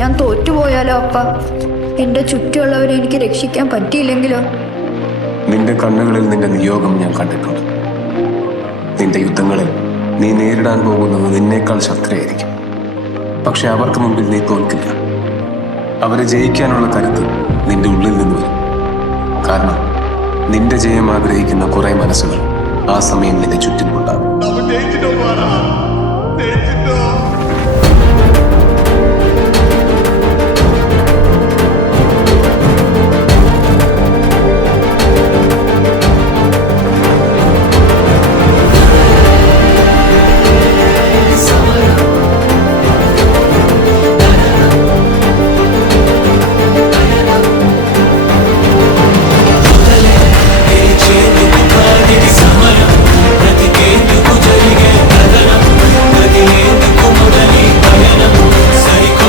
ഞാൻ തോറ്റുപോയാലോ അപ്പ? എൻ്റെ ചുറ്റുമുള്ളവരെ എനിക്ക് രക്ഷിക്കാൻ പറ്റിയില്ലെങ്കിലോ? നിന്റെ കണ്ണുകളിൽ നിന്റെ നിയോഗം ഞാൻ കണ്ടിട്ടുണ്ട്. നിന്റെ യുദ്ധങ്ങളിൽ നീ നേരിടാൻ പോകുന്നത് നിന്നേക്കാൾ ശക്തരായിരിക്കും. പക്ഷെ അവർക്ക് മുമ്പിൽ നീ തോൽക്കില്ല. അവരെ ജയിക്കാനുള്ള കരുത്ത് നിന്റെ ഉള്ളിൽ നിന്ന് വരും. കാരണം നിന്റെ ജയം ആഗ്രഹിക്കുന്ന കുറെ മനസ്സുകൾ ആ സമയം നിന്റെ ചുറ്റിനുണ്ടാകും.